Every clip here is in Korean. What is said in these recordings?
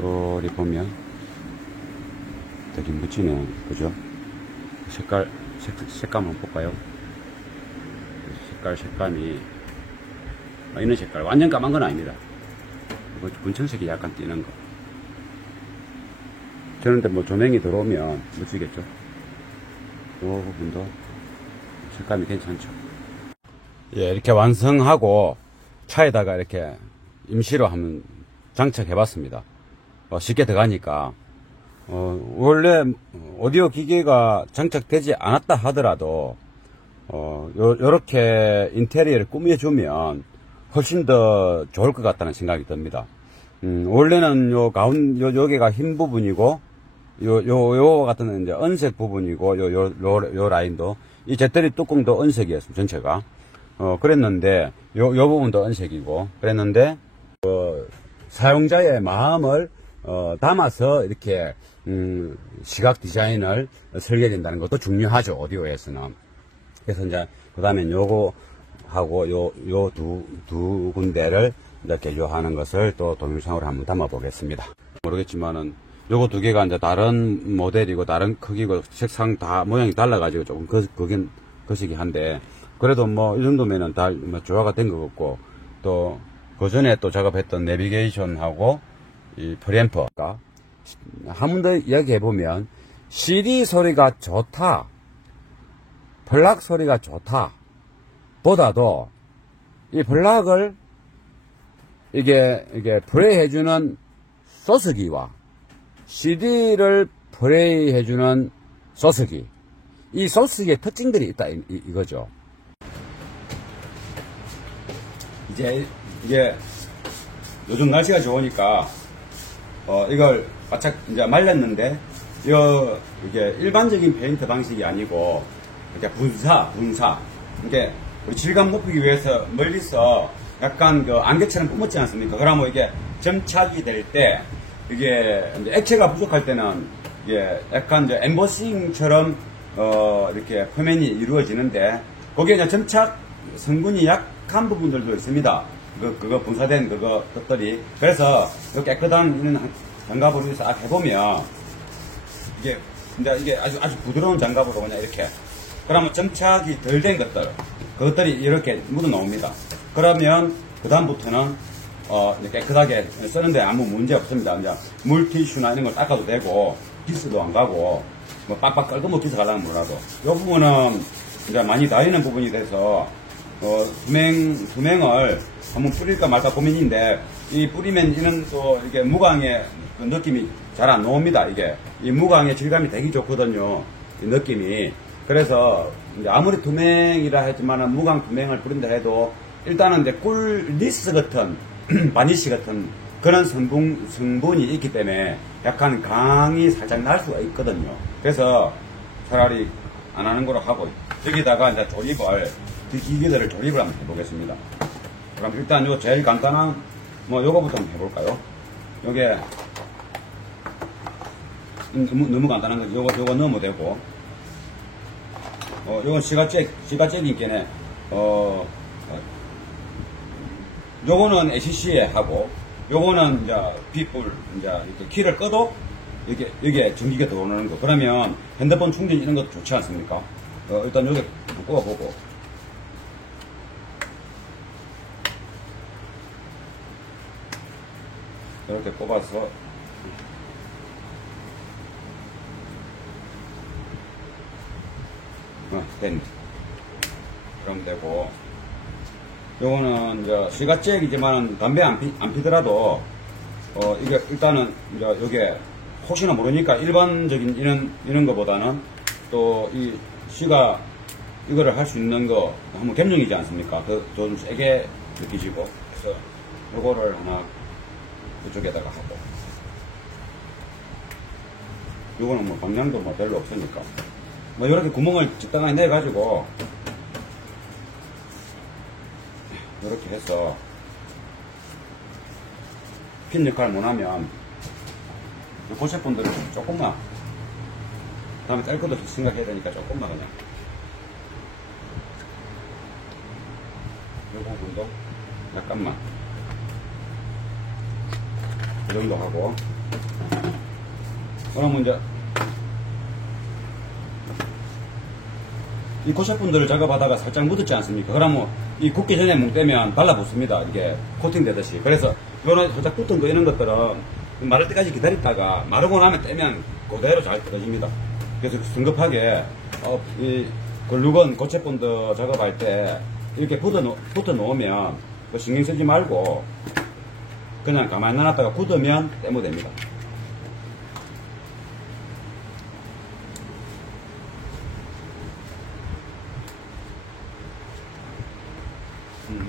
요리 보면 되게 묻히네요. 그죠? 색감 한번 볼까요? 색감이 이런 색깔 완전 까만 건 아닙니다. 분청색이 약간 띄는 거. 저런데 뭐 조명이 들어오면 묻히겠죠. 요 부분도 색감이 괜찮죠. 예, 이렇게 완성하고 차에다가 이렇게 임시로 한번 장착해 봤습니다. 쉽게 들어가니까 원래 오디오 기계가 장착되지 않았다 하더라도 요렇게 인테리어를 꾸며주면 훨씬 더 좋을 것 같다는 생각이 듭니다. 원래는 여기가 흰 부분이고 요 같은 이제 은색 부분이고 요 라인도 이 제떨이 뚜껑도 은색이었습니다. 전체가 그랬는데 요 부분도 은색이고 그랬는데 사용자의 마음을 담아서 이렇게 시각 디자인을 설계된다는 것도 중요하죠. 오디오에서는. 그래서 이제 그 다음에 요거 하고 요 두 군데를 이렇게 하는 것을 또 동영상으로 한번 담아 보겠습니다. 모르겠지만은 요거 두 개가 이제 다른 모델이고 다른 크기고 색상 다 모양이 달라가지고 조금 거시기 한데 그래도 뭐 이 정도면은 다 조화가 된 것 같고 또 그 전에 또 작업했던 내비게이션하고 이 프리앰프가 한 번 더 이야기해 보면 CD 소리가 좋다, 플락 소리가 좋다 보다도 이 플락을 이게 플레이 해주는 소스기와 CD를 플레이 해주는 소스기, 이 소스기의 특징들이 있다 이거죠. 이게 요즘 날씨가 좋으니까 이걸 바짝 이제 말렸는데 이게 일반적인 페인트 방식이 아니고 이렇게 분사 이게 우리 질감 높이기 위해서 멀리서 약간 그 안개처럼 뿜었지 않습니까? 그러면 이게 점착이 될 때 이게 이제 액체가 부족할 때는 이게 약간 이제 엠보싱처럼 이렇게 표면이 이루어지는데 거기에 이제 점착 성분이 약한 부분들도 있습니다. 그거 분사된 것들이. 그래서 깨끗한 이런 장갑으로 싹 해보면 이게 아주 부드러운 장갑으로 그냥 이렇게. 그러면 점착이 덜 된 그것들이 이렇게 묻어 나옵니다. 그러면 그다음부터는 깨끗하게 쓰는데 아무 문제 없습니다. 이제 물티슈나 이런 걸 닦아도 되고 기스도 안 가고 뭐 빡빡 끓고 뭐 기스 가려면 몰라도 이 부분은 이제 많이 다리는 부분이 돼서 투명을 한번 뿌릴까 말까 고민인데 이 뿌리면 이런 또 이게 무광의 그 느낌이 잘 안 나옵니다. 이 무광의 질감이 되게 좋거든요. 이 느낌이. 그래서 이제 아무리 투명이라 했지만은 무광 투명을 뿌린다 해도 일단은 이제 꿀리스 같은 바니쉬 같은 그런 성분이 있기 때문에 약간 강이 살짝 날 수가 있거든요. 그래서 차라리 안 하는 거로 하고 여기다가 이제 기계들을 조립을 한번 해보겠습니다. 그럼 일단 요 제일 간단한 요거부터 한번 해볼까요? 요게 너무 간단한 거죠. 요거 넣으면 되고 요건 시가잭이니까 요거는 ACC에 하고 요거는 이제 빗불 이제 이렇게 키를 꺼도 이게 전기가 들어오는 거. 그러면 핸드폰 충전 이런 것도 좋지 않습니까? 일단 여기 꼽아보고 이렇게 꼽아서 됐네. 그럼 되고 요거는 이제 시가잭이지만 담배 안 피더라도 이게 일단은 이제 요게 혹시나 모르니까 일반적인 이런 거보다는 또 이 시가 이거를 할 수 있는 거 한번 겸용이지 않습니까? 좀 세게 느끼시고 그래서 요거를 하나 이쪽에다가 하고 요거는 뭐 방향도 뭐 별로 없으니까 이렇게 구멍을 적당하게 내 가지고 이렇게 해서 핀 역할을 못하면 보실 분들은 조금만 다음에 뗄 것도 생각해야 되니까 조금만 그냥 이 부분도 약간만 이 정도 하고 그러면 이제 이 고체분들을 작업하다가 살짝 묻었지 않습니까? 그러면 이 굽기 전에 뭉 떼면 달라붙습니다. 이게 코팅되듯이. 그래서 요런 살짝 붙은 거 이런 것들은 마를 때까지 기다렸다가 마르고 나면 떼면 그대로 잘 떨어집니다. 그래서 성급하게 이 글루건 고체본드 작업할 때 이렇게 붙어 놓으면 신경 쓰지 말고 그냥 가만히 놔놨다가 굳으면 떼면 됩니다.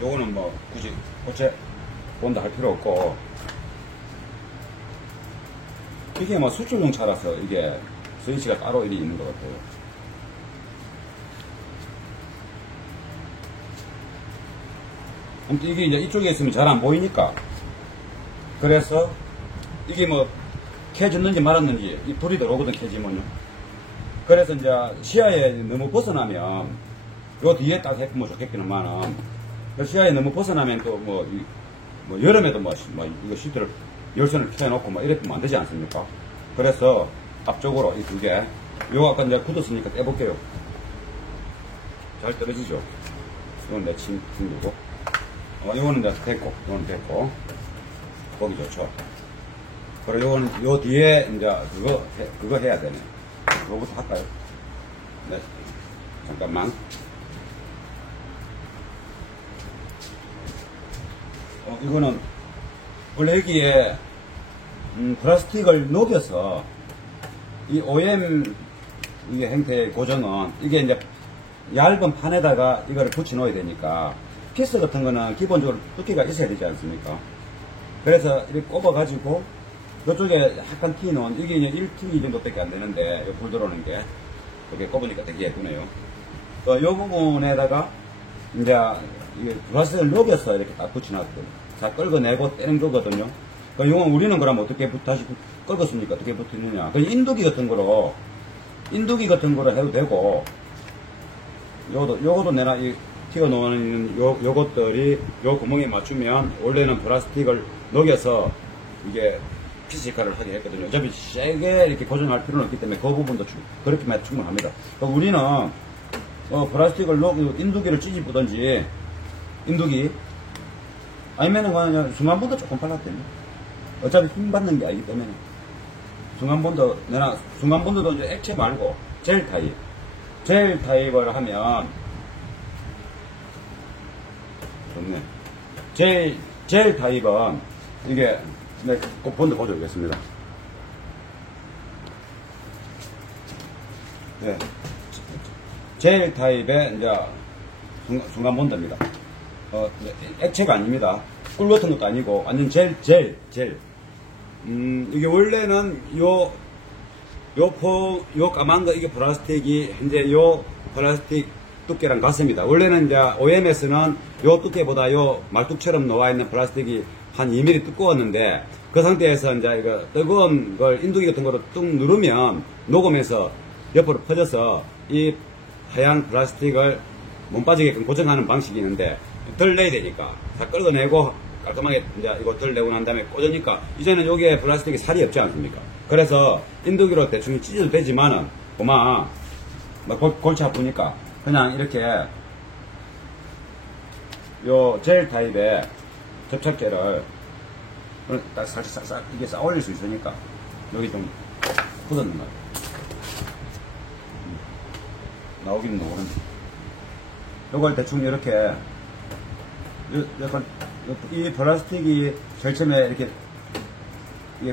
요거는 뭐 굳이 고체 본드 할 필요 없고, 이게 뭐 수출용 차라서 이게 스위치가 따로 일이 있는 것 같아요. 아무튼 이게 이제 이쪽에 있으면 잘 안 보이니까, 그래서 이게 뭐 캐졌는지 말았는지 이 불이 들어오거든, 캐지면요. 그래서 이제 시야에 너무 벗어나면 요 뒤에 딱 해보면 좋겠기는만은 시야에 너무 벗어나면 또 뭐 여름에도 이거 시트를 열선을 켜놓고 이랬으면 안 되지 않습니까? 그래서 앞쪽으로 이 두 개, 요거 아까 이제 굳었으니까 떼볼게요. 잘 떨어지죠? 이건 내 친구고, 요거는 이제 됐고, 요거는 됐고, 보기 좋죠? 그리고 요거는 요 뒤에 이제 그거 해야 되네. 그거부터 할까요? 네. 잠깐만. 이거는 원래 여기에 플라스틱을 녹여서 이 OM 이 형태의 고정은 이게 이제 얇은 판에다가 이거를 붙여 놓아야 되니까 피스 같은 거는 기본적으로 두께가 있어야 되지 않습니까? 그래서 이렇게 꼽아 가지고 이쪽에 약간 튀는 이게 이제 1T 정도밖에 안 되는데 불 들어오는 게 이렇게 꼽으니까 되게 예쁘네요. 이 부분에다가 이제 이게 플라스틱을 녹여서 이렇게 딱 붙여놨거든요. 다 끌어내고 떼는 거거든요. 이건 우리는 그럼 어떻게 다시 끌었으니까 어떻게 붙이느냐. 인두기 같은 거로 해도 되고, 요것도 내가 이 튀어놓은 요것들이 요 구멍에 맞추면 원래는 플라스틱을 녹여서 이게 피지컬을 하게 했거든요. 어차피 세게 이렇게 고정할 필요는 없기 때문에 그 부분도 그렇게만 충분합니다. 우리는 플라스틱을 인두기를 찌집으든지 인두기 아니면은 그냥 중간본드 조금 발랐대요. 어차피 힘 받는 게 아니기 때문에 중간본드도 이제 액체 말고 젤 타입을 하면 좋네. 젤 타입은 이게 꼭 본드 보여드리겠습니다. 네. 젤 타입의 이제 중간본드입니다. 액체가 아닙니다. 꿀 같은 것도 아니고 완전 젤. 이게 원래는 요 까만 거 이게 플라스틱이 현재 요 플라스틱 두께랑 같습니다. 원래는 이제 OMS는 요 두께보다 요 말뚝처럼 나와 있는 플라스틱이 한 2mm 두꺼웠는데 그 상태에서 이제 이거 뜨거운 걸 인두기 같은 거로 뚝 누르면 녹으면서 옆으로 퍼져서 이 하얀 플라스틱을 못 빠지게끔 고정하는 방식이 있는데 덜 내야 되니까 다 끌어내고 깔끔하게 이제 이거 덜 내고 난 다음에 꽂으니까 이제는 여기에 플라스틱이 살이 없지 않습니까? 그래서 인두기로 대충 찢어도 되지만은 그만 골치 아프니까 그냥 이렇게 요 젤 타입의 접착제를 딱 살짝 이게 쌓아 올릴 수 있으니까 여기 좀 굳었는 거예요. 나오기는 나오는데 요걸 대충 이렇게 약간 이 플라스틱이 제일 처음에 이렇게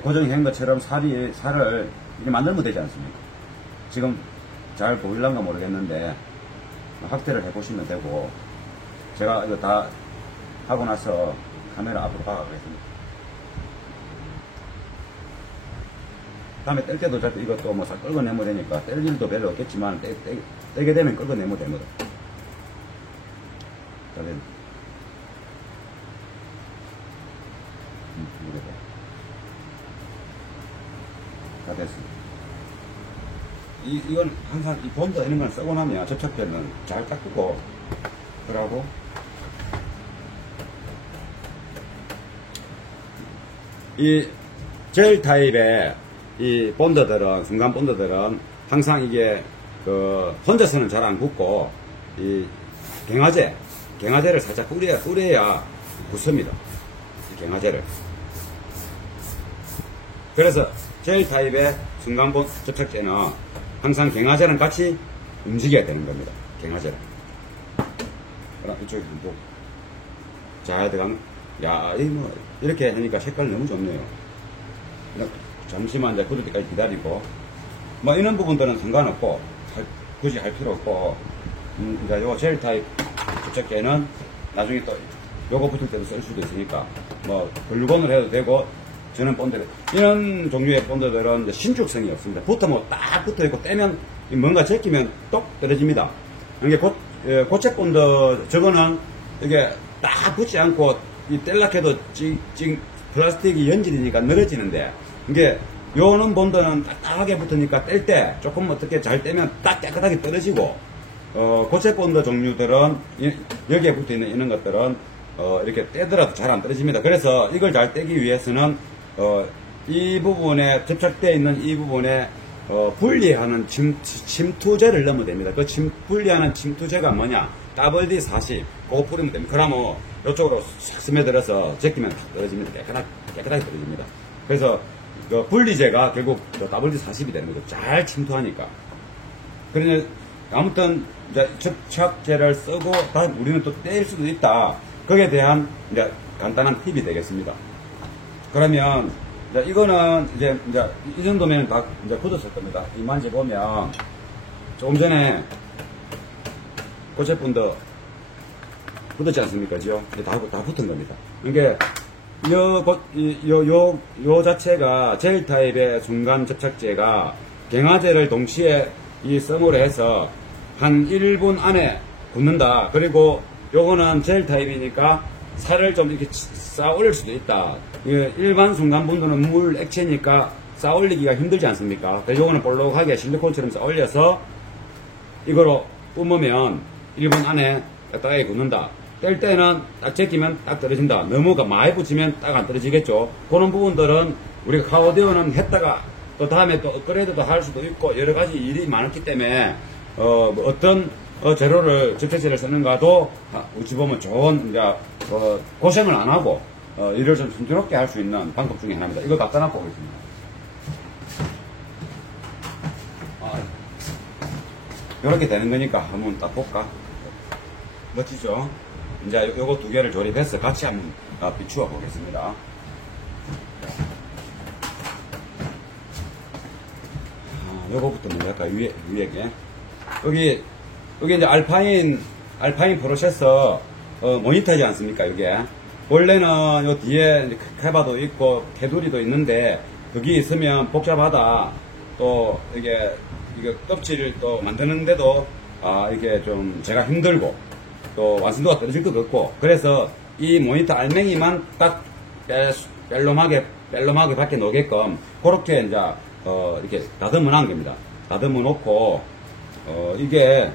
고정이 된 것처럼 살을 이렇게 만들면 되지 않습니까? 지금 잘 보일란가 모르겠는데 확대를 해보시면 되고 제가 이거 다 하고 나서 카메라 앞으로 가겠습니다. 다음에 뗄 때도 어차피 이것도 뭐 싹 끌어내면 되니까 뗄 일도 별로 없겠지만 떼게 되면 끌어내면 됩니다. 자, 다 됐습니다. 이건 항상 이 본드 이런 걸 쓰고 나면 접착제는 잘 닦고 그러고 이 젤 타입의 이 본드들은, 순간 본드들은 항상 이게 혼자서는 잘 안 굳고, 이 갱화제를 살짝 뿌려야 굳습니다. 이 갱화제를. 그래서 젤 타입의 순간 접착제는 항상 갱화제랑 같이 움직여야 되는 겁니다. 갱화제를. 그럼 이쪽에 또 잘 들어가면, 야, 이렇게 하니까 색깔 너무 좋네요. 잠시만 이제 굳을 때까지 기다리고, 이런 부분들은 상관없고, 굳이 할 필요 없고, 이제 요 젤 타입 접착제는 나중에 또 요거 붙을 때도 쓸 수도 있으니까, 글루건을 해도 되고, 저는 본드, 이런 종류의 본드들은 이제 신축성이 없습니다. 붙으면 딱 붙어 있고, 떼면 뭔가 제끼면 똑 떨어집니다. 이게 고체 본드, 저거는 이게 딱 붙지 않고, 이 뗄락해도 플라스틱이 연질이니까 늘어지는데, 이게 요는 본드는 딱딱하게 붙으니까 뗄 때 조금 어떻게 잘 떼면 딱 깨끗하게 떨어지고, 고체 본드 종류들은 여기에 붙어 있는 이런 것들은 이렇게 떼더라도 잘 안 떨어집니다. 그래서 이걸 잘 떼기 위해서는 이 부분에 접착되어 있는 이 부분에 분리하는 침투제를 넣으면 됩니다. 그 분리하는 침투제가 뭐냐? WD-40 그거 뿌리면 됩니다. 그러면 이쪽으로 싹 스며들어서 제끼면 다 떨어집니다. 깨끗하게 떨어집니다. 그래서 그 분리제가 결국 WD-40이 되는 거죠. 잘 침투하니까. 그러니 아무튼 이제 접착제를 쓰고 우리는 또 뗄 수도 있다. 거기에 대한 이제 간단한 팁이 되겠습니다. 그러면 이제 이거는 이제 이 정도면 다 이제 굳었을 겁니다. 이 만져보면 조금 전에 고체 본드 굳었지 않습니까? 그죠? 다 붙은 겁니다. 이게 요 자체가 젤 타입의 중간 접착제가 갱화제를 동시에 이 썸으로 해서 한 1분 안에 굳는다. 그리고 요거는 젤 타입이니까 살을 좀 이렇게 쌓아 올릴 수도 있다. 일반 순간 본드는 물 액체니까 쌓아 올리기가 힘들지 않습니까? 그래서 요거는 볼록하게 실리콘처럼 쌓아 올려서 이거로 뿜으면 1분 안에 딱딱하게 굳는다. 뗄 때는 딱 제끼면 딱 떨어진다. 너무 많이 붙이면 딱 안 떨어지겠죠. 그런 부분들은 우리가 카오디오는 했다가 또 다음에 또 업그레이드도 할 수도 있고 여러 가지 일이 많았기 때문에 어떤 재료를 접착제를 쓰는가도 어찌 보면 좋은 고생을 안 하고 일을 좀 순조롭게 할 수 있는 방법 중에 하나입니다. 이거 갖다 놔보고 있습니다. 이렇게 되는 거니까 한번 딱 볼까? 멋지죠? 이제 요거 두 개를 조립해서 같이 한번 비추어 보겠습니다. 요거부터 먼저 할까? 위에 게. 여기 이제 알파인 프로세서 모니터지 않습니까? 이게 원래는 요 뒤에 카바도 있고 테두리도 있는데 거기 있으면 복잡하다. 또 이게 껍질을 또 만드는데도 이게 좀 제가 힘들고 또 완성도가 떨어질 것 같고 그래서 이 모니터 알맹이만 딱 뺄롬하게 밖에 놓게끔 그렇게 이제 이렇게 다듬어 놓은 겁니다. 다듬어 놓고 이게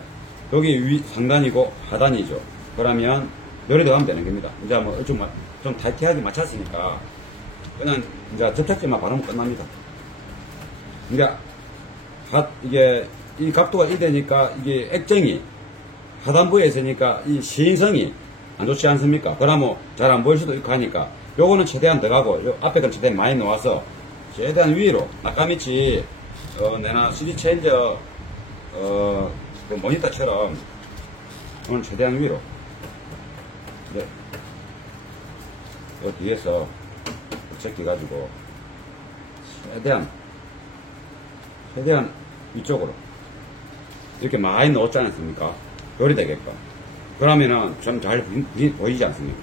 여기 상단이고 하단이죠. 그러면 노래도 하면 되는 겁니다. 이제 뭐 좀 타이트하게 맞췄으니까 그냥 이제 접착제만 바르면 끝납니다. 그러니까 이게 이 각도가 이되니까 이게 액정이 하단부에 있으니까 이 시인성이 안 좋지 않습니까? 그러면 잘 안 보일 수도 있고 하니까 요거는 최대한 더 가고 요 앞에 건 최대한 많이 놓아서 최대한 위로 아까미치 내나 CD 체인저 그 모니터처럼 오늘 최대한 위로 네. 요 뒤에서 제껴가지고 최대한 위쪽으로 이렇게 많이 넣었지 않습니까? 요리 되게끔. 그러면은 좀 잘 보이지 않습니까?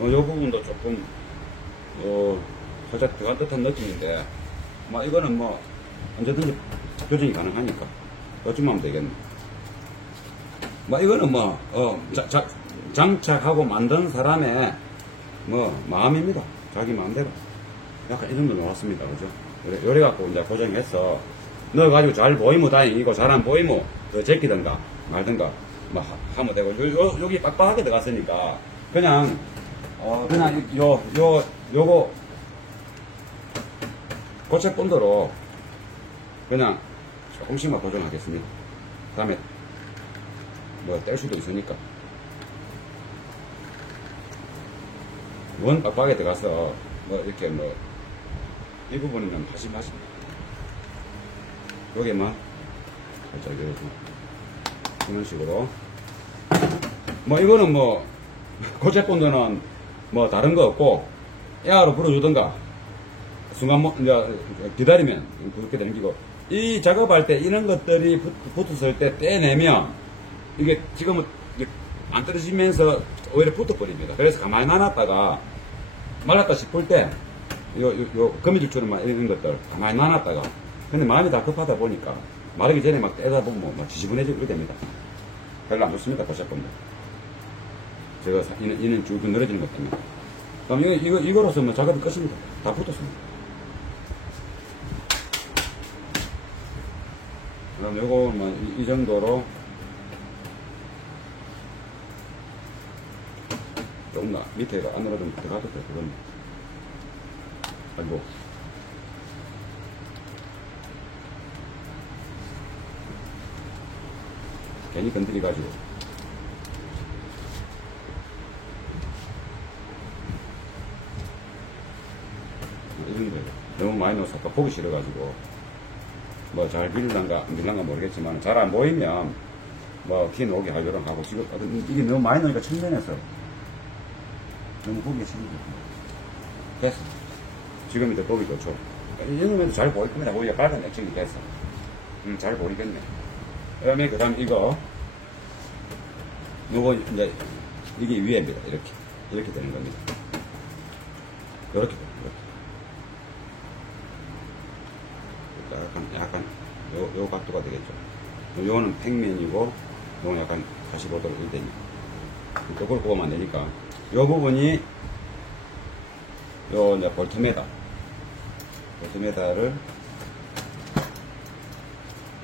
요 부분도 조금, 살짝 들어간 듯한 느낌인데, 이거는 언제든지 조정이 가능하니까. 요쯤 하면 되겠네. 이거는 장착하고 만든 사람의, 마음입니다. 자기 마음대로. 약간 이 정도 나왔습니다. 그죠? 요래 갖고 이제 고정해서, 넣어가지고 잘 보이면 다행이고, 잘 안 보이면 더 제끼든가, 말든가, 하면 되고, 여기 빡빡하게 들어갔으니까, 그냥 요거, 고체 본드로 그냥 조금씩만 고정하겠습니다. 그 다음에 뭐 뗄 수도 있으니까 원 빡빡에 들어가서 뭐 이렇게 뭐 이 부분이면 다시 마십니다. 여기만 살짝 이런 식으로 뭐 이거는 뭐 고체 본드는 뭐 다른 거 없고 에어로 불어주던가 순간 뭐 이제 기다리면 그렇게 되는 거고, 이 작업할 때 이런 것들이 붙었을 때 떼내면 이게 지금은 안 떨어지면서 오히려 붙어버립니다. 그래서 가만히 놔놨다가 말랐다 싶을 때 요 거미줄처럼 이런 것들 가만히 놔놨다가 근데 마음이 다 급하다 보니까 마르기 전에 막 떼다 보면 막 지지분해지게 됩니다. 별로 안 좋습니다. 고체 본드. 제가 이는 쭉 늘어지는 것 때문에. 그럼 이거로서 뭐 작업이 끝입니다. 다 붙었습니다. 그럼 요거 뭐 이 정도로 조금 더 밑에가 안으로 좀 들어가도 돼. 그건 아이고 괜히 건드리 가지고 이런데 너무 많이 넣어서 아까 보기 싫어가지고 뭐 잘 밀란가 모르겠지만 잘 안 보이면 뭐 긴 오게 하려고 하고 지금 이게 너무 많이 넣으니까 측면에서 너무 보기가 싫은데 됐어. 지금 이제 보기 좋죠. 이 정도면 잘 보일 겁니다. 오히려 빨간 액정이 됐어. 잘 보이겠네. 그 다음에 그 다음 요거 이제 이게 위에입니다. 이렇게 되는 겁니다. 이렇게 약간 요 각도가 되겠죠. 요거는 평면이고 요거는 약간 45도로 1대니까 요걸 보면 되니까 요 부분이 요 이제 볼트메다를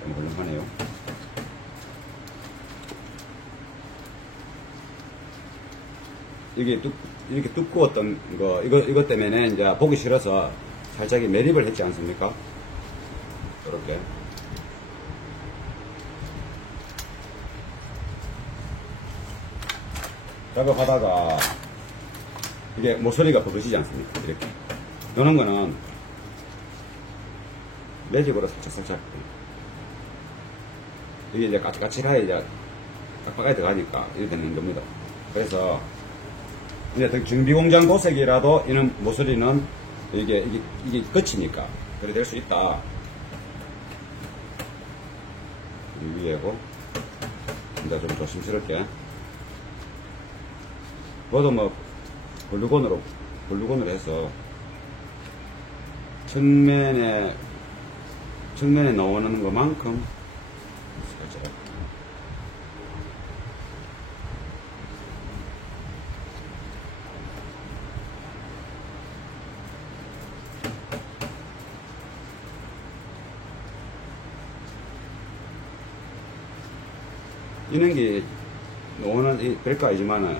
좀 훌륭하네요. 이게 이렇게 두꺼웠던 거 이것 때문에 이제 보기 싫어서 살짝 매립을 했지 않습니까? 이렇게 작업하다가 이게 모서리가 벗겨지지 않습니까? 이렇게 이런 거는 매직으로 살짝 이게 이제 까칠하게 이제 빡빡하게 들어가니까 이렇게 되는 겁니다. 그래서 이제 준비공장 도색이라도 이런 모서리는 이게 끝이니까 그래 될 수 있다. 이 위에고 이제 좀 조심스럽게 그것도 뭐 볼루건으로 해서 측면에 나오는 것만큼 살짝 이런 게 노는 별거 아니지만은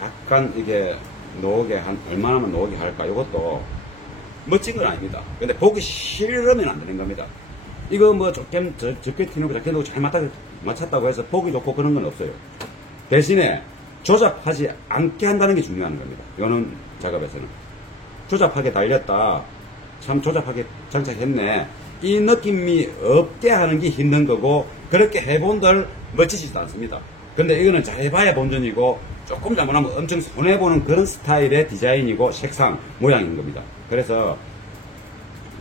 약간 이게 노게 얼마나만 노게 할까 이것도 멋진 건 아닙니다. 근데 보기 싫으면 안 되는 겁니다. 이거 뭐 적게 튀는 작게 놓고 잘 맞췄다고 해서 보기 좋고 그런 건 없어요. 대신에 조잡하지 않게 한다는 게 중요한 겁니다. 이거는 작업에서는 조잡하게 달렸다, 참 조잡하게 장착했네, 이 느낌이 없게 하는 게 힘든 거고, 그렇게 해본들 멋지지도 않습니다. 근데 이거는 잘해봐야 본전이고 조금 잘못하면 엄청 손해보는 그런 스타일의 디자인이고 색상 모양인 겁니다. 그래서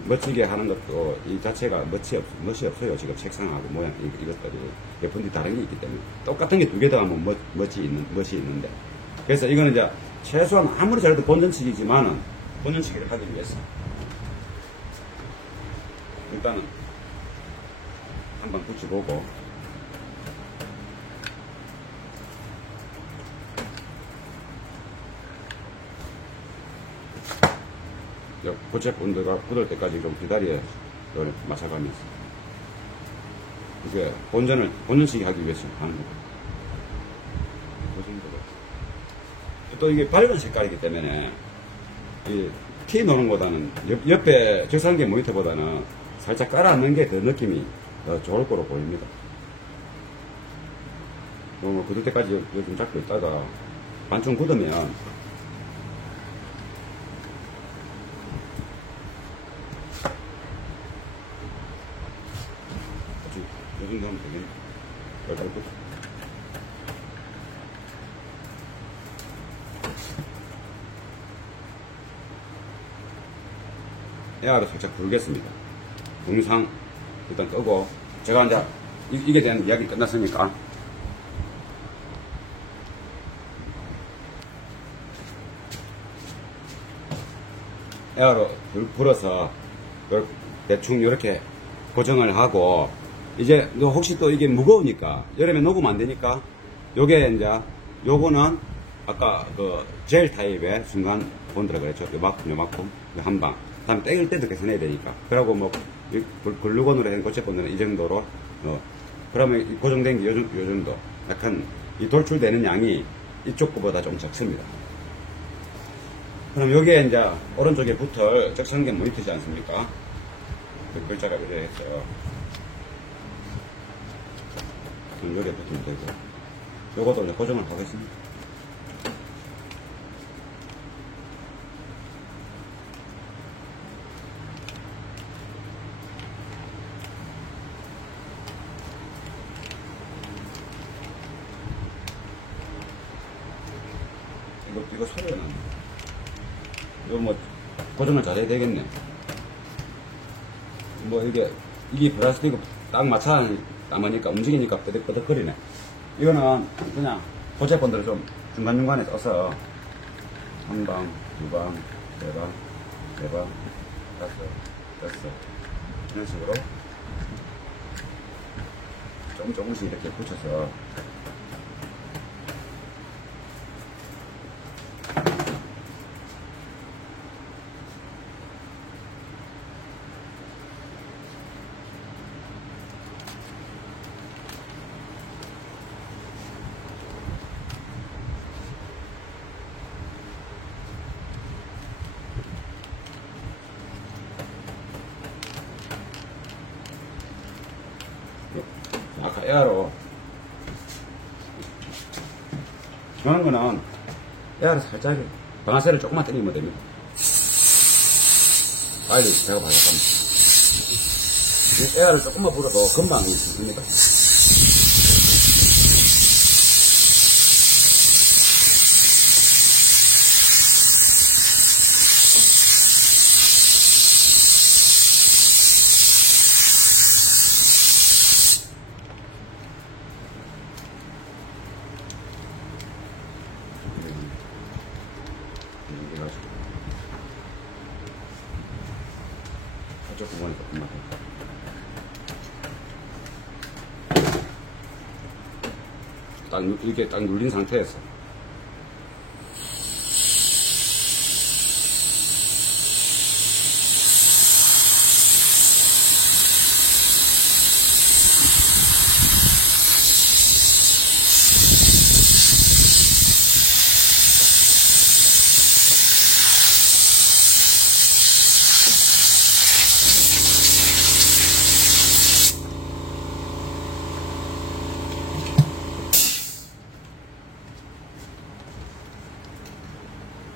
멋지게 하는 것도 이 자체가 멋이 없어요. 지금 색상하고 모양 이것들이 몇 분이 다른 게 있기 때문에 똑같은 게 두 개 더 하면 멋이 있는데, 그래서 이거는 이제 최소한 아무리 잘해도 본전치기지만은 본전치기를 하기 위해서 일단은 한번 붙여보고 고체 본드가 굳을 때까지 좀 기다려야 맞춰가면서 이게 본전치기 하기 위해서 하는 거고, 그 정도로 또 이게 밝은 색깔이기 때문에 티 노는 것보다는 옆에 적상계 모니터보다는 살짝 깔아앉는 게 더 느낌이 더 좋을 거로 보입니다. 굳을 때까지 좀 잡고 있다가 반쯤 굳으면 요 정도 하면 되겠네. 에어를 살짝 부르겠습니다. 동영상 일단 끄고, 제가 이제 이게 대한 이야기 끝났으니까 에어로 불어서 대충 이렇게 고정을 하고, 이제 혹시 또 이게 무거우니까 여름에 녹으면 안 되니까 요게 이제 요거는 아까 그 젤 타입의 순간 본드라 그랬죠. 요만큼 한방. 다음에 땡길 때도 계산해야 되니까. 그러고 뭐 글루건으로 한 고체 본드는 이 정도로 그러면 고정된 게 요 정도. 약간 이 돌출되는 양이 이쪽 거보다 좀 적습니다. 그럼 여기에 이제 오른쪽에 붙을 적상계 모니터지 않습니까? 그 글자가 그려 있어요. 그럼 여기에 붙으면 되고, 요것도 이제 고정을 하겠습니다. 이거 소리가 나네. 이거 뭐, 고정을 잘해야 되겠네. 뭐, 이게 플라스틱 딱 남으니까 움직이니까 끄덕끄덕거리네. 이거는 그냥 고체본드를 좀 중간중간에 써서 한 방, 두 방, 네 방, 네 방, 다섯, 여섯, 이런 식으로 조금씩 이렇게 붙여서 아까 에어로 저는 거는 에어를 살짝 방아쇠를 조금만 당기면 됩니다. 빨리 제가 봐야겠습니다. 에어를 조금만 불어도 금방 있습니다. 저쪽 구멍이 조금만 딱 이렇게 딱 눌린 상태에서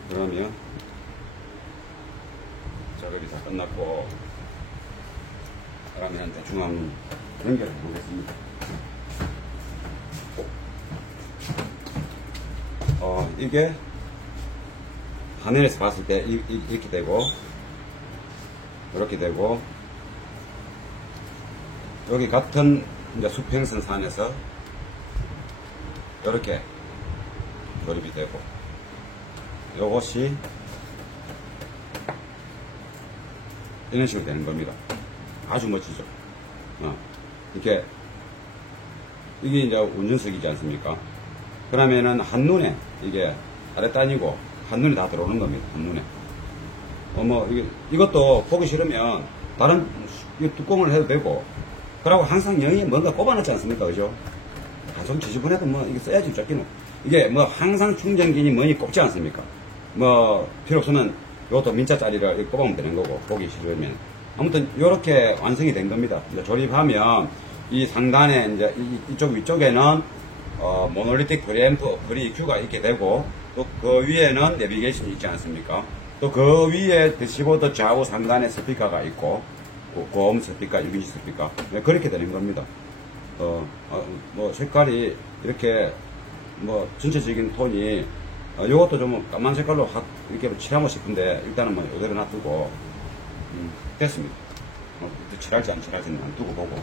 그러면 작업이 다 끝났고, 그러면 대충 한번 연결해 보겠습니다. 이게 화면에서 봤을 때 이렇게 되고, 이렇게 되고, 여기 같은 이제 수평선 산에서 이렇게 조립이 되고, 요것이 이런 식으로 되는 겁니다. 아주 멋지죠. 이게 이제 운전석이지 않습니까? 그러면은 한눈에 이게 아랫단이고 한눈에 다 들어오는 겁니다. 한눈에. 이것도 보기 싫으면 다른 뚜껑을 해도 되고, 그러고 항상 여기에 뭔가 꼽아놨지 않습니까? 그죠? 좀 지저분해도 뭐 이게 써야지 쫓기는. 이게 뭐 항상 충전기니 뭐니 꼽지 않습니까? 필요 없으면 요것도 민자짜리를 이렇게 뽑으면 되는 거고, 보기 싫으면. 아무튼, 요렇게 완성이 된 겁니다. 이제 조립하면, 이 상단에, 이제, 이쪽 위쪽에는, 모노리틱 프리앰프, 프리EQ가 있게 되고, 또 그 위에는 내비게이션이 있지 않습니까? 또 그 위에 대시보드 좌우 상단에 스피커가 있고, 고음 스피커, 6인치 스피커. 네, 그렇게 되는 겁니다. 뭐, 색깔이 이렇게, 뭐, 전체적인 톤이, 요것도 좀 까만 색깔로 이렇게 칠하고 싶은데, 일단은 뭐, 이대로 놔두고, 됐습니다. 칠할지 안 칠할지는 놔두고 보고.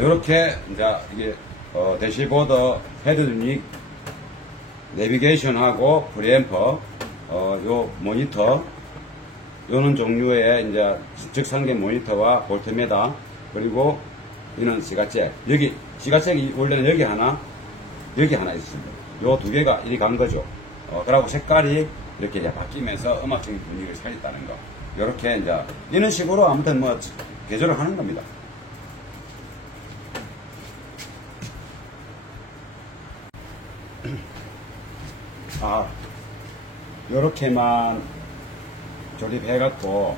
요렇게, 이제, 이게, 대시보드, 헤드 유닉, 내비게이션하고, 프리앰프, 요 모니터, 요는 종류의 이제 적상계 모니터와 볼트메다, 그리고 이는 시가잭. 여기 시가잭이 원래는 여기 하나 있습니다. 요 두 개가 이리 간 거죠. 그리고 색깔이 이렇게 이제 바뀌면서 음악적인 분위기를 살렸다는 거. 요렇게 이제 이런 식으로 아무튼 뭐 개조를 하는 겁니다. 요렇게만 조립해갖고,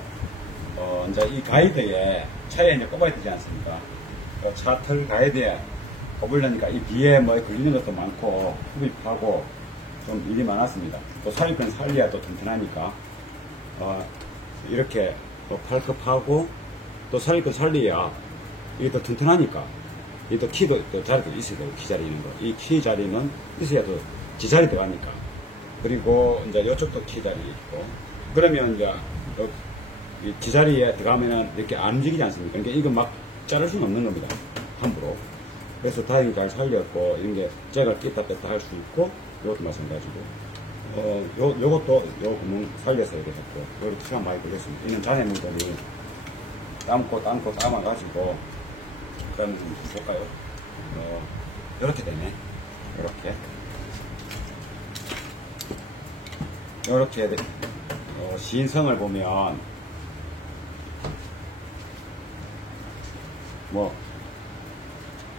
이제 이 가이드에, 차에 이제 꼽아야 되지 않습니까? 차틀 가이드에 꼽으려니까 이 뒤에 뭐 걸리는 것도 많고, 흡입하고, 좀 일이 많았습니다. 또 살릴 건 살려야 또 튼튼하니까, 이렇게 또 팔급하고, 또 살릴 건 살려야 이게 또 튼튼하니까, 이 또 키도, 또 자리도 있어야 되고, 키 자리 있는 거. 이 키 자리는 있어야 또 지자리 들어가니까. 그리고 이제 이쪽도 키 자리 있고, 그러면 이제 이 지자리에 들어가면은 이렇게 안 움직이지 않습니까? 그러니까 이거 막 자를 수는 없는 겁니다. 함부로. 그래서 다행히 잘 살렸고, 이런 게 잭을 끼다 뺐다 할 수 있고, 이것도 마찬가지고, 요것도 요 구멍 살려서 이렇게 했고, 이렇게 시간 많이 걸렸습니다. 이는 잔해물들이 담고 담아가지고, 그다음에 좀 볼까요? 요렇게 되네. 요렇게 시인성을 보면 뭐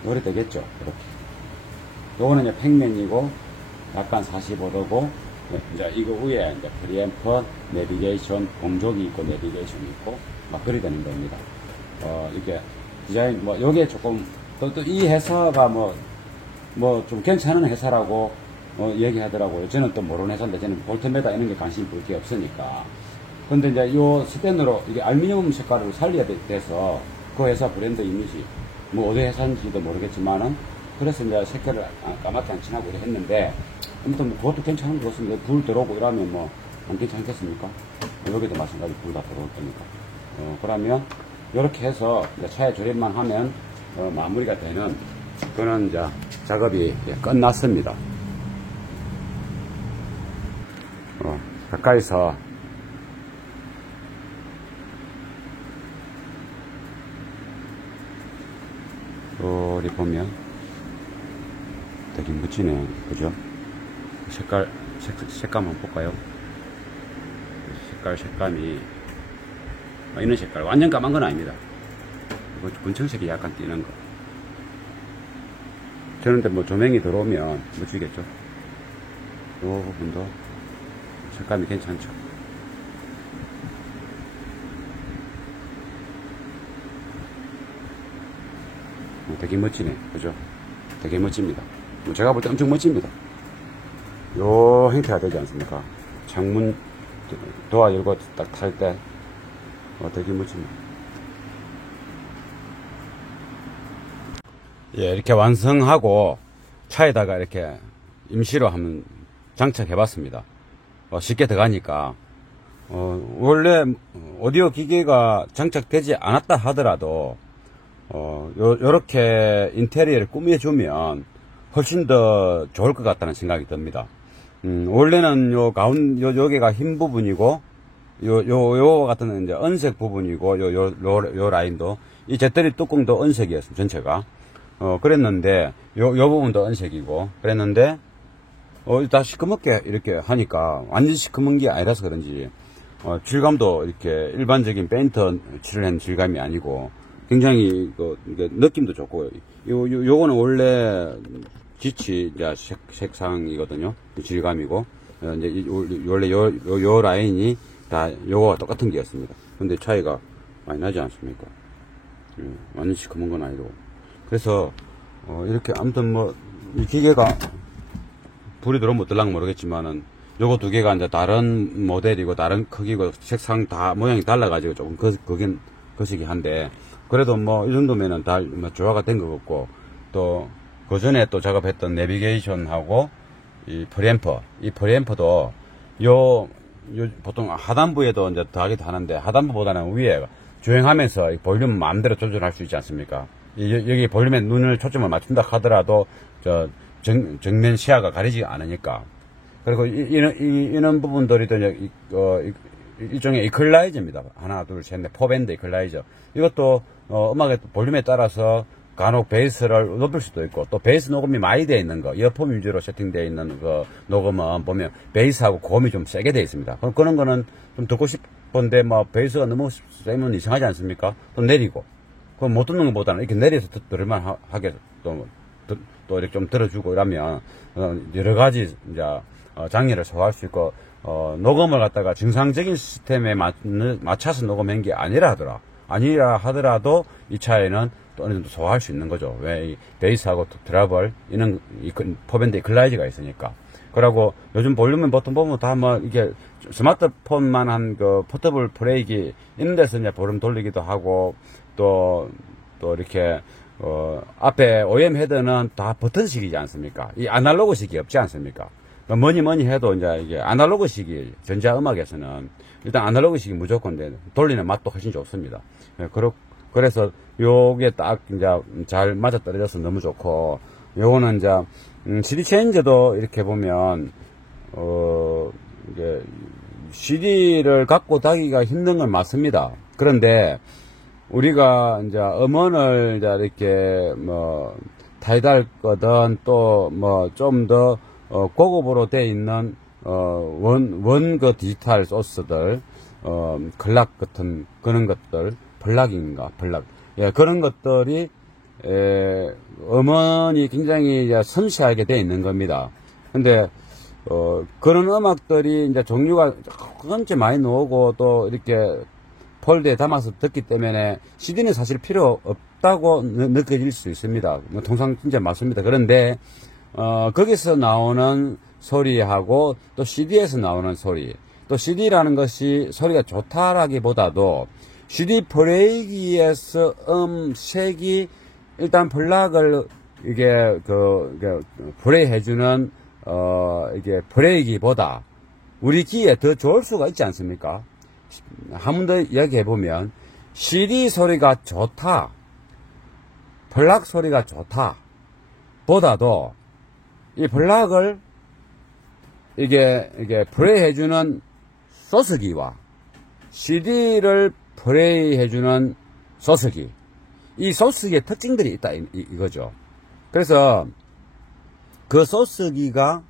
요래 되겠죠. 이렇게 요거는 이제 평면이고 약간 45도고, 이제 이거 위에 이제 프리앰프, 내비게이션, 공조기 있고 내비게이션이 있고 막 그리 되는 겁니다. 이게 디자인 뭐 요게 조금 또 이 회사가 뭐 좀 괜찮은 회사라고 얘기하더라고요. 저는 또 모르는 회사인데, 저는 볼트메다 이런 게 관심이 볼 게 없으니까. 근데 이제 요 스텐으로 이게 알루미늄 색깔을 살려야 돼서 그 회사 브랜드 이미지, 뭐 어디 회사인지도 모르겠지만은, 그래서 이제 색깔을 까맣게 안 칠하고 했는데, 아무튼 뭐 그것도 괜찮은 것 같습니다. 불 들어오고 이러면 뭐 안 괜찮겠습니까? 여기도 마찬가지 불 다 들어올 거니까. 그러면 이렇게 해서 이제 차에 조립만 하면 마무리가 되는, 그런 이제 작업이 끝났습니다. 가까이서 어디 보면 되게 멋지네요. 그죠? 색감 한번 볼까요? 색감이 이런 색깔, 완전 까만 건 아닙니다. 군청색이 약간 띄는 거. 저런데 뭐 조명이 들어오면 멋지겠죠? 요 부분도 색감이 괜찮죠? 되게 멋지네. 그죠? 되게 멋집니다. 제가 볼 때 엄청 멋집니다. 요 형태가 되지 않습니까? 창문 도어 열고 딱 탈 때 되게 멋집니다. 예, 이렇게 완성하고 차에다가 이렇게 임시로 한번 장착해 봤습니다. 쉽게 들어가니까. 원래 오디오 기계가 장착되지 않았다 하더라도 요렇게 인테리어를 꾸며주면 훨씬 더 좋을 것 같다는 생각이 듭니다. 원래는 여기가 흰 부분이고, 요 같은 이제 은색 부분이고, 요 라인도, 이 제떨이 뚜껑도 은색이었습니다, 전체가. 그랬는데, 요 부분도 은색이고, 그랬는데, 다 시커멓게 이렇게 하니까, 완전 시커먼 게 아니라서 그런지, 질감도 이렇게 일반적인 페인트 칠을 한 질감이 아니고, 굉장히, 느낌도 좋고, 요거는 원래, 지치, 이제, 색상이거든요. 질감이고, 이제, 원래 요 라인이 다 요거와 똑같은 기였습니다. 근데 차이가 많이 나지 않습니까? 완전 시커먼 건 아니고. 그래서 이렇게 아무튼 뭐 이 기계가 불이 들어오면 어떨랑 모르겠지만은 요거 두 개가 이제 다른 모델이고 다른 크기고 색상 다 모양이 달라가지고 조금 그긴 거시기 한데, 그래도 뭐 이 정도면은 다 뭐 조화가 된 것 같고, 또 그 전에 또 작업했던 내비게이션하고 이 프리앰프, 이 프리앰프도 요 보통 하단부에도 이제 더하기도 하는데, 하단부보다는 위에 주행하면서 볼륨 마음대로 조절할 수 있지 않습니까? 여기 볼륨에 눈을 초점을 맞춘다 하더라도 정면 시야가 가리지 않으니까. 그리고 이런 부분들이 또 일종의 이퀄라이저입니다. 하나, 둘, 셋, 넷, 포밴드 이퀄라이저. 이것도 음악의 볼륨에 따라서 간혹 베이스를 높일 수도 있고, 또 베이스 녹음이 많이 되어 있는 거, 이어폰 위주로 세팅되어 있는 그 녹음은 보면 베이스하고 고음이 좀 세게 되어 있습니다. 그런 거는 좀 듣고 싶은데 뭐 베이스가 너무 세면 이상하지 않습니까? 또 내리고. 그럼 못 듣는 것보다는 이렇게 내려서 들을만 하게 또 이렇게 좀 들어주고 이러면 여러 가지 이제 장애를 소화할 수 있고, 녹음을 갖다가 정상적인 시스템에 맞춰서 녹음한 게 아니라 하더라도 이 차에는 또 어느 정도 소화할 수 있는 거죠. 왜 이 베이스하고 트러블 이런 포밴드 이퀄라이저가 있으니까. 그러고 요즘 볼륨은 보통 보면 다 뭐 이게 스마트폰만한 그 포터블 플레이기 이런 데서 이제 볼륨 돌리기도 하고, 또 이렇게 앞에 OEM 헤드는 다 버튼식이지 않습니까? 이 아날로그식이 없지 않습니까? 뭐니 해도 이제 이게 아날로그식이 전자음악에서는 일단 아날로그식이 무조건 돌리는 맛도 훨씬 좋습니다. 그래서 요게 딱 이제 잘 맞아 떨어져서 너무 좋고, 요거는 이제 CD 체인저도 이렇게 보면 이게 CD를 갖고 다기가 힘든 건 맞습니다. 그런데 우리가 이제 음원을 이제 이렇게 뭐 타이달 거든 또 뭐 좀 더 고급으로 돼 있는 원 디지털 소스들, 클락 같은 그런 것들, 블락인가 블락, 예, 그런 것들이 음원이 굉장히 이제 섬세하게 돼 있는 겁니다. 근데 그런 음악들이 이제 종류가 조금씩 많이 나오고 또 이렇게 폴드에 담아서 듣기 때문에 CD는 사실 필요 없다고 느껴질 수 있습니다. 뭐 통상 진짜 맞습니다. 그런데 거기서 나오는 소리하고 또 CD에서 나오는 소리, 또 CD라는 것이 소리가 좋다라기보다도 CD 플레이기에서 색이 일단 블락을 이게 플레이 해주는 이게 플레이기보다 우리 귀에 더 좋을 수가 있지 않습니까? 한 번 더 이야기해 보면 CD 소리가 좋다, 블락 소리가 좋다 보다도 이 블락을 이게 플레이 해주는 소스기와 CD를 플레이 해주는 소스기, 이 소스기의 특징들이 있다 이거죠. 그래서 그 소스기가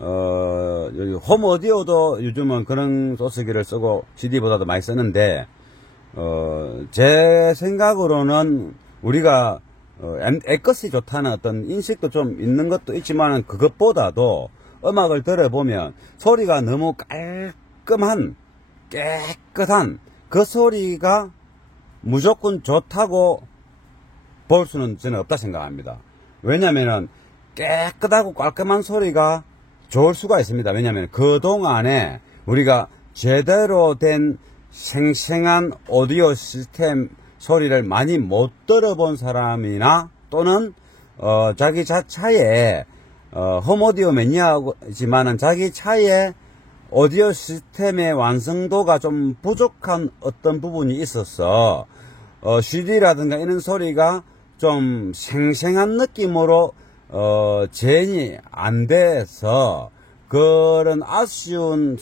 홈 오디오도 요즘은 그런 소스기를 쓰고 CD보다도 많이 쓰는데, 제 생각으로는 우리가 애것이 좋다는 어떤 인식도 좀 있는 것도 있지만, 그것보다도 음악을 들어보면 소리가 너무 깔끔한 깨끗한 그 소리가 무조건 좋다고 볼 수는 저는 없다 생각합니다. 왜냐면은 깨끗하고 깔끔한 소리가 좋을 수가 있습니다. 왜냐하면 그동안에 우리가 제대로 된 생생한 오디오 시스템 소리를 많이 못 들어본 사람이나 또는 자기 차에 홈오디오 매니아지만은 자기 차에 오디오 시스템의 완성도가 좀 부족한 어떤 부분이 있어서 CD라든가 이런 소리가 좀 생생한 느낌으로 재현이 안 돼서 그런 아쉬운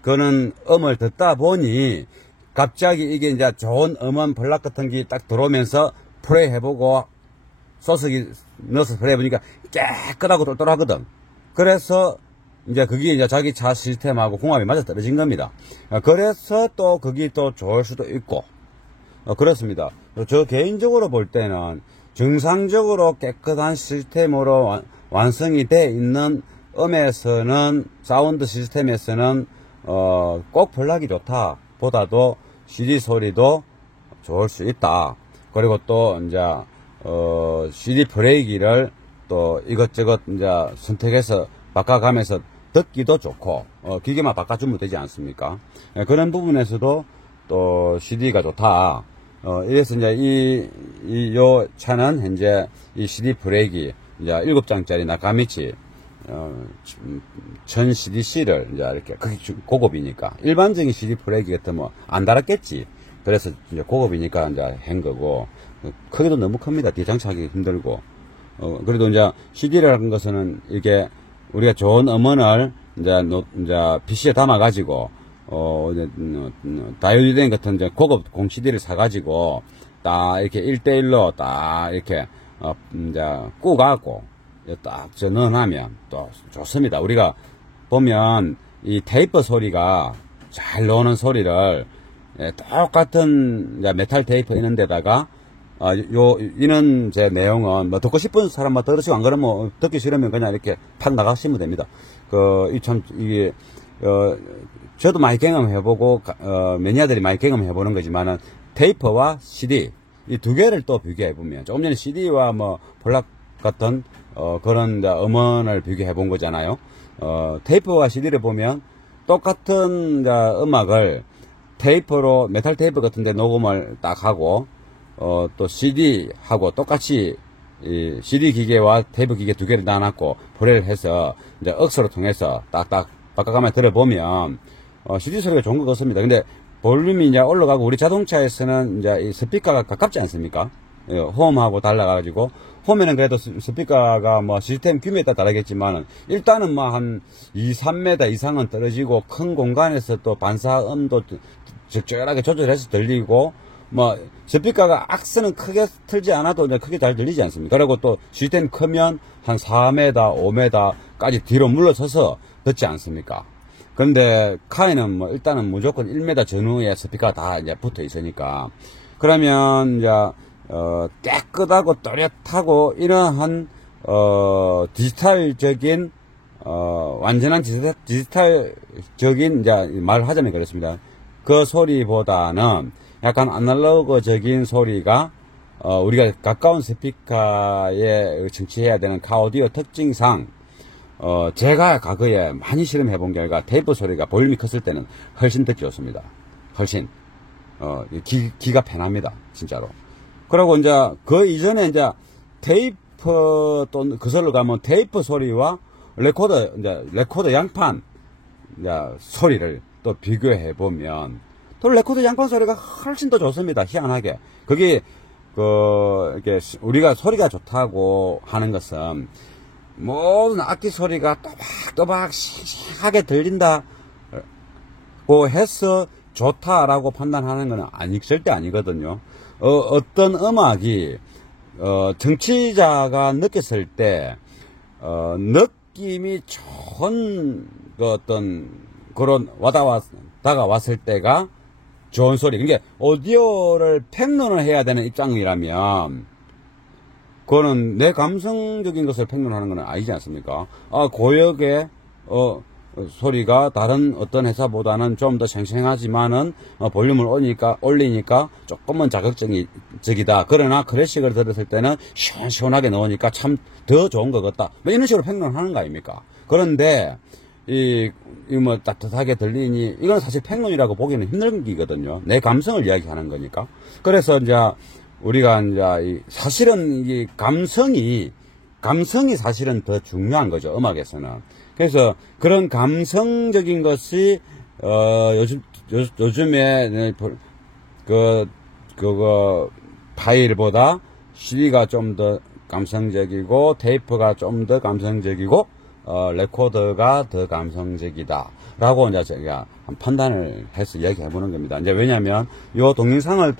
그런 음을 듣다 보니 갑자기 이게 이제 좋은 음원 블락 같은 게 딱 들어오면서 플레이 해보고 소스기 넣어서 플레이 해보니까 깨끗하고 똘똘하거든. 그래서 이제 그게 이제 자기 차 시스템하고 궁합이 맞아 떨어진 겁니다. 그래서 또 그게 또 좋을 수도 있고 그렇습니다. 저 개인적으로 볼 때는 정상적으로 깨끗한 시스템으로 완성이 돼 있는 음에서는, 사운드 시스템에서는 꼭 벌락이 좋다 보다도 CD 소리도 좋을 수 있다. 그리고 또 이제 CD 브레이크를 또 이것저것 이제 선택해서 바꿔가면서 듣기도 좋고 기계만 바꿔주면 되지 않습니까? 그런 부분에서도 또 CD가 좋다. 이래서 이제 요 차는 현재 이 CD 브레이크 이제 7장짜리 나카미치 1000cdc를 이제 이렇게 그게 고급이니까 일반적인 CD 브레이크 같으면 안 달았겠지. 그래서 이제 고급이니까 이제 한 거고 크기도 너무 큽니다. 뒤에 장착하기 힘들고 그래도 이제 CD라는 것은 이게 우리가 좋은 음원을 이제 PC에 담아가지고 다이오드 같은 이제 고급 공 CD를 사가지고 딱 이렇게 1대1로 딱 이렇게 이제 꾸갖고 딱 넣어놓으면 또 좋습니다. 우리가 보면 이 테이프 소리가 잘 나오는 소리를 똑같은 이제 메탈 테이프 있는 데다가 이는 제 내용은 뭐 듣고 싶은 사람만 들으시고 안 그러면 뭐 듣기 싫으면 그냥 이렇게 팍 나가시면 됩니다. 이게 저도 많이 경험해보고 매니아들이 많이 경험해보는 거지만은 테이프와 CD 이 두 개를 또 비교해보면 조금 전에 CD와 뭐 볼락 같은 그런 음원을 비교해본 거잖아요. 테이프와 CD를 보면 똑같은 음악을 테이프로 메탈 테이프 같은데 녹음을 딱 하고 또 CD하고 똑같이 이 CD 기계와 테이프 기계 두 개를 나눠놨고 분해를 해서 이제 억스로 통해서 딱딱 바꿔가며 들어보면 CD 소리가 좋은 것 같습니다. 근데 볼륨이 이제 올라가고 우리 자동차에서는 이제 이 스피커가 가깝지 않습니까? 홈하고 달라가지고 홈에는 그래도 스피커가 뭐 시스템 규모에 따라 다르겠지만은 일단은 뭐 한 2, 3m 이상은 떨어지고 큰 공간에서 또 반사음도 적절하게 조절해서 들리고 뭐 스피커가 악스는 크게 틀지 않아도 크게 잘 들리지 않습니까? 그리고 또 시스템 크면 한 4m, 5m까지 뒤로 물러서서 듣지 않습니까? 근데 카이는 뭐 일단은 무조건 1m 전후에 스피커가 다 이제 붙어 있으니까 그러면 이제 깨끗하고 또렷하고 이러한 디지털적인 완전한 디지털적인 이제 말을 하자면 그렇습니다. 그 소리보다는 약간 아날로그적인 소리가 우리가 가까운 스피커에 정치해야 되는 카오디오 특징상 제가 과거에 많이 실험해 본 결과 테이프 소리가 볼륨이 컸을 때는 훨씬 듣기 좋습니다. 훨씬 귀가 편합니다. 진짜로. 그리고 이제 그 이전에 이제 테이프 또 그설로 가면 테이프 소리와 레코더 양판 이제 소리를 또 비교해 보면 또 레코더 양판 소리가 훨씬 더 좋습니다. 희한하게. 그게 이게 우리가 소리가 좋다고 하는 것은 모든 악기 소리가 또박또박 씩씩하게 들린다고 해서 좋다라고 판단하는 건 절대 아니거든요. 어떤 음악이 정치자가 느꼈을 때 느낌이 좋은 어떤 그런 다가왔을 때가 좋은 소리. 그러니까 오디오를 평론을 해야 되는 입장이라면 그거는 내 감성적인 것을 평론하는 건 아니지 않습니까? 고역의 소리가 다른 어떤 회사보다는 좀 더 생생하지만은 볼륨을 올리니까 조금은 자극적이다. 그러나 클래식을 들었을 때는 시원시원하게 나오니까 참 더 좋은 것 같다. 뭐 이런 식으로 평론하는 거 아닙니까? 그런데 뭐 따뜻하게 들리니 이건 사실 평론이라고 보기는 힘든 기거든요. 내 감성을 이야기하는 거니까. 그래서 이제 우리가 이제 사실은 이 감성이 사실은 더 중요한 거죠. 음악에서는. 그래서 그런 감성적인 것이 요즘에 그거 파일보다 CD가 좀 더 감성적이고 테이프가 좀 더 감성적이고 레코더가 더 감성적이다라고 이제 제가 판단을 해서 얘기해 보는 겁니다. 이제 왜냐하면 요 동영상을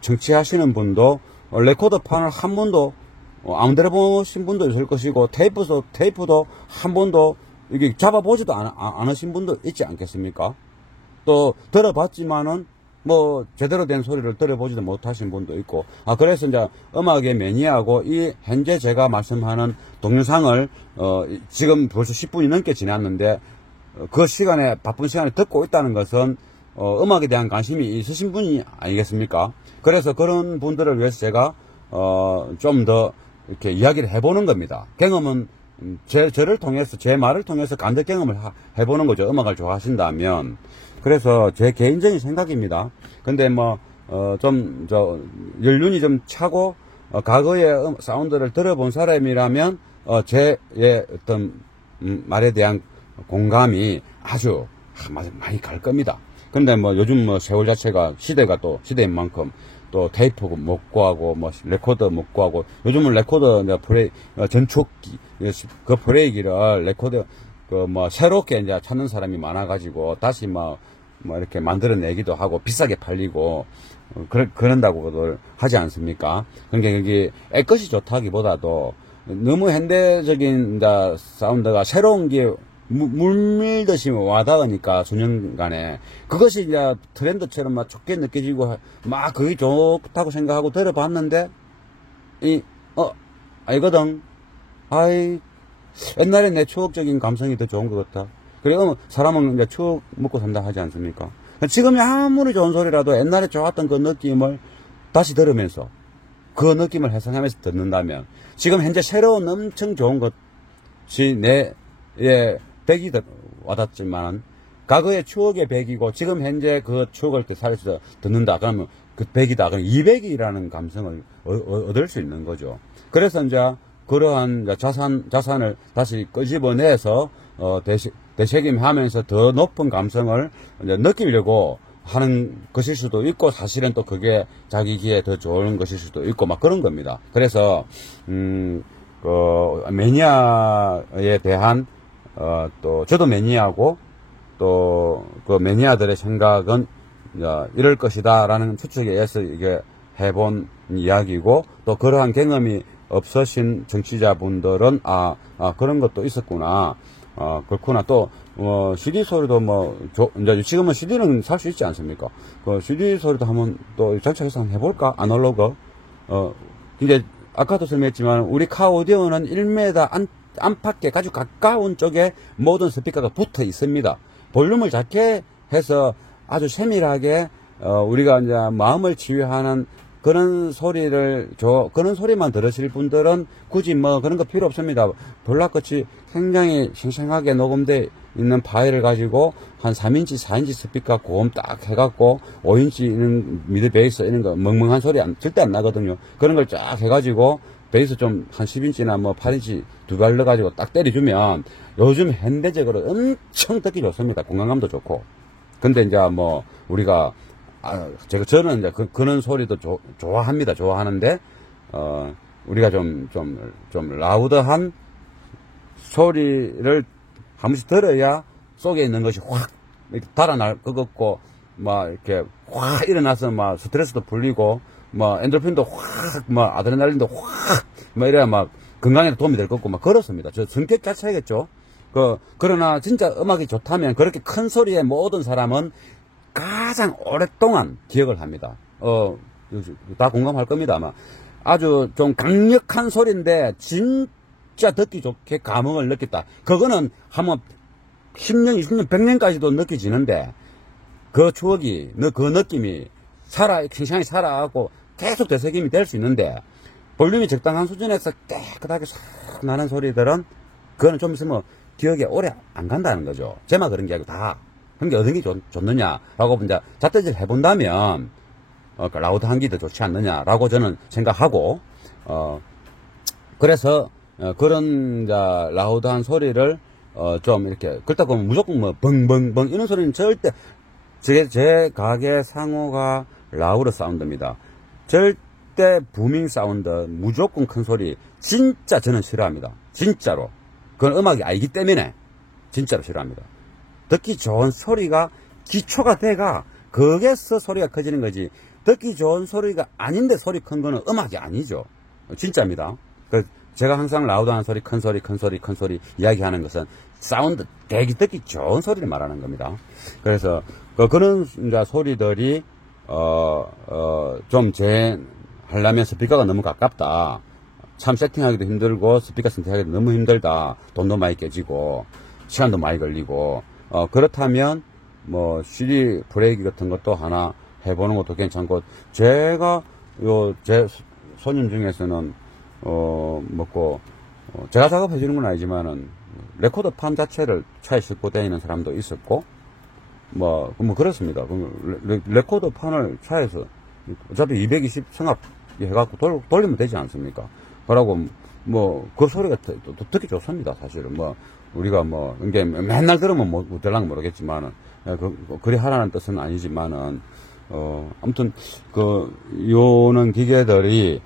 청취하시는 분도 레코더판을 한 번도 안 들어보신 분도 있을 것이고 테이프도 한 번도 이게 잡아보지도 않으신 분도 있지 않겠습니까? 또 들어봤지만은 뭐 제대로 된 소리를 들어보지도 못하신 분도 있고 그래서 이제 음악의 매니아하고 이 현재 제가 말씀하는 동영상을 지금 벌써 10분이 넘게 지났는데 그 시간에, 바쁜 시간에 듣고 있다는 것은, 음악에 대한 관심이 있으신 분이 아니겠습니까? 그래서 그런 분들을 위해서 제가, 좀 더 이렇게 이야기를 해보는 겁니다. 경험은, 저를 통해서, 제 말을 통해서 간접 경험을 해보는 거죠. 음악을 좋아하신다면. 그래서 제 개인적인 생각입니다. 근데 뭐, 연륜이 좀 차고, 과거의 사운드를 들어본 사람이라면, 제의 어떤, 말에 대한 공감이 아주 많이 갈 겁니다. 근데 뭐 요즘 뭐 세월 자체가 시대가 또 시대인 만큼 또 테이프 못 구하고 뭐 레코더 못 구하고 요즘은 레코더 전축기 그 브레이크를 레코더 그 뭐 새롭게 이제 찾는 사람이 많아가지고 다시 뭐 이렇게 만들어내기도 하고 비싸게 팔리고 그런다고들 하지 않습니까? 그러니까 여기 애것이 좋다기보다도 너무 현대적인 이제 사운드가 새로운 게 물밀듯이 와닿으니까 수년간에 그것이 이제 트렌드처럼 막 좋게 느껴지고 막 그게 좋다고 생각하고 들어봤는데 아니거든. 옛날에 내 추억적인 감성이 더 좋은 것 같다. 그리고 사람은 이제 추억 먹고 산다 하지 않습니까? 지금이 아무리 좋은 소리라도 옛날에 좋았던 그 느낌을 다시 들으면서 그 느낌을 해상하면서 듣는다면 지금 현재 새로운 엄청 좋은 것이 내 백이 와닿지만 과거의 추억의 백이고 지금 현재 그 추억을 살려서 듣는다 그러면 그 백이다 그럼 200이라는 감성을 얻을 수 있는 거죠. 그래서 이제 그러한 자산을 다시 끄집어내서 되새김하면서 더 높은 감성을 이제 느끼려고 하는 것일 수도 있고 사실은 또 그게 자기 귀에 더 좋은 것일 수도 있고 막 그런 겁니다. 그래서 매니아에 대한 또 저도 매니아고 또 그 매니아들의 생각은 이럴 것이다라는 추측에 의해서 이게 해본 이야기고 또 그러한 경험이 없으신 정치자분들은 그런 것도 있었구나. 그렇구나. 또 CD 소리도 이제 지금은 CD는 살 수 있지 않습니까? 그 CD 소리도 한번 또 장착해서 한번 해볼까? 아날로그. 이제 아까도 설명했지만 우리 카오디오는 1m 안팎에 아주 가까운 쪽에 모든 스피커가 붙어 있습니다. 볼륨을 작게 해서 아주 세밀하게 우리가 이제 마음을 치유하는 그런 그런 소리만 들으실 분들은 굳이 뭐 그런 거 필요 없습니다. 볼락같이 굉장히 생생하게 녹음돼 있는 파일을 가지고 한 3인치, 4인치 스피커 고음 딱 해갖고 5인치 있는 미드 베이스 이런 거 멍멍한 소리 절대 안 나거든요. 그런 걸 쫙 해가지고 베이스 좀 한 10인치나 뭐 8인치 두 발 넣어가지고 딱 때려주면 요즘 현대적으로 엄청 듣기 좋습니다. 공간감도 좋고. 근데 이제 뭐 우리가 저는 이제 그런 소리도 좋아합니다. 좋아하는데, 우리가 좀 라우드한 소리를 한 번씩 들어야 속에 있는 것이 확, 이렇게 달아날 것 같고, 이렇게 확 일어나서 스트레스도 풀리고, 엔도르핀도 확, 아드레날린도 확, 이래야 건강에도 도움이 될 것 같고, 그렇습니다. 저 성격 자체겠죠. 그러나 진짜 음악이 좋다면 그렇게 큰 소리에 모든 사람은 가장 오랫동안 기억을 합니다. 다 공감할 겁니다, 아마. 아주 좀 강력한 소리인데, 진짜 듣기 좋게 감흥을 느꼈다. 그거는 한번 10년, 20년, 100년까지도 느껴지는데, 그 추억이, 그 느낌이 생생히 살아가고 계속 되새김이 될 수 있는데, 볼륨이 적당한 수준에서 깨끗하게 싹 나는 소리들은, 그거는 좀 있으면 기억에 오래 안 간다는 거죠. 제만 그런 게 아니고 다. 그게 어떤 게 좋느냐라고 이제 잣대질 해본다면 라우드한 게 더 좋지 않느냐라고 저는 생각하고 그래서 그런 이제 라우드한 소리를 좀 이렇게 그렇다 보면 무조건 벙벙벙 이런 소리는 절대 제 가게 상호가 라우드 사운드입니다. 절대 부밍 사운드 무조건 큰 소리 진짜 저는 싫어합니다. 진짜로. 그건 음악이 아니기 때문에 진짜로 싫어합니다. 듣기 좋은 소리가 기초가 돼가 거기에서 소리가 커지는 거지 듣기 좋은 소리가 아닌데 소리 큰 거는 음악이 아니죠. 진짜입니다. 제가 항상 라우드한 소리, 큰 소리, 큰 소리, 큰 소리 이야기하는 것은 사운드 되게 듣기 좋은 소리를 말하는 겁니다. 그래서 그런 이제 소리들이 좀 하려면 스피커가 너무 가깝다. 참 세팅하기도 힘들고 스피커 선택하기도 너무 힘들다. 돈도 많이 깨지고 시간도 많이 걸리고 그렇다면, 뭐, CD 브레이크 같은 것도 하나 해보는 것도 괜찮고, 제가, 제 손님 중에서는, 제가 작업해주는 건 아니지만은, 레코더판 자체를 차에 싣고 다니는 사람도 있었고, 그렇습니다. 레코더판을 차에서, 어차피 220 성압 해갖고 돌리면 되지 않습니까? 그러고, 그 소리가 또 듣기 좋습니다, 사실은. 우리가 이게 맨날 들으면 못 될랑 모르겠지만은, 그리 하라는 뜻은 아니지만은, 아무튼, 요는 기계들이,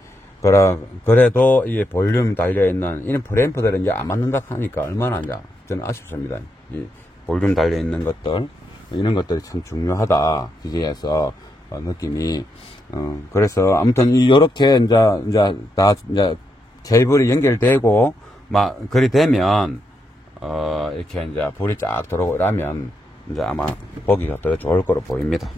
그래도 이 볼륨 달려있는, 이런 프레임프들은 이제 안 맞는다 하니까 얼마나 이제 저는 아쉽습니다. 이 볼륨 달려있는 것들, 이런 것들이 참 중요하다, 기계에서, 느낌이. 그래서 아무튼 요렇게 이제 케이블이 연결되고, 그리 되면, 이렇게 이제 불이 쫙 들어오고 이러면, 이제 아마 보기가 더 좋을 거로 보입니다.